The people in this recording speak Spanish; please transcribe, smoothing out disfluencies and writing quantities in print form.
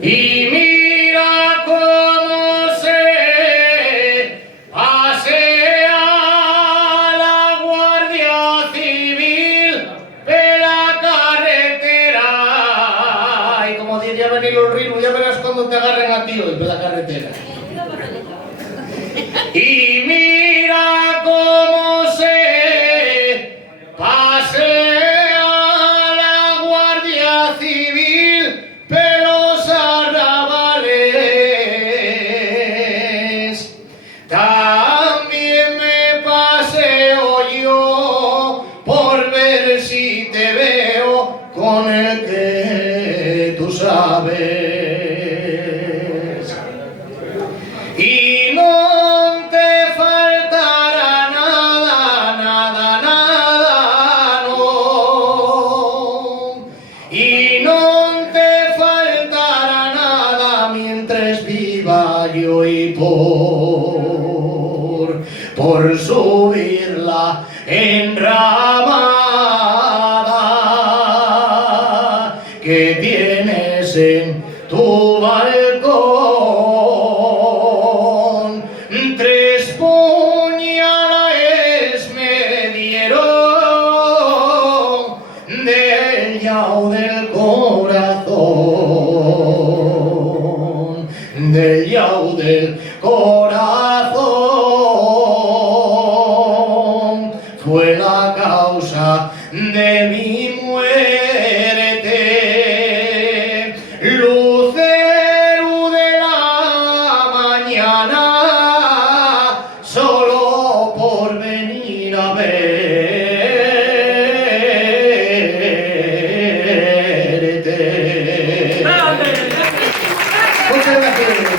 Y mira cómo se pasea la Guardia Civil de la carretera. Y como diría venir los ritmos, ya verás cuando te agarren a ti hoy de la carretera. Y mira cómo se pasea la Guardia Civil de los arrabales. También me paseo yo por ver si te veo con el que tú sabes. Y no te faltará nada, nada, nada, no. Y no te faltará nada mientras viva yo y por subir la enramada que tienes en tu balcón. 3 puñales me dieron del llao del corazón, del llao del corazón. Fue la causa de mi muerte. Lucero de la mañana, solo por venir a verte. Muchas gracias.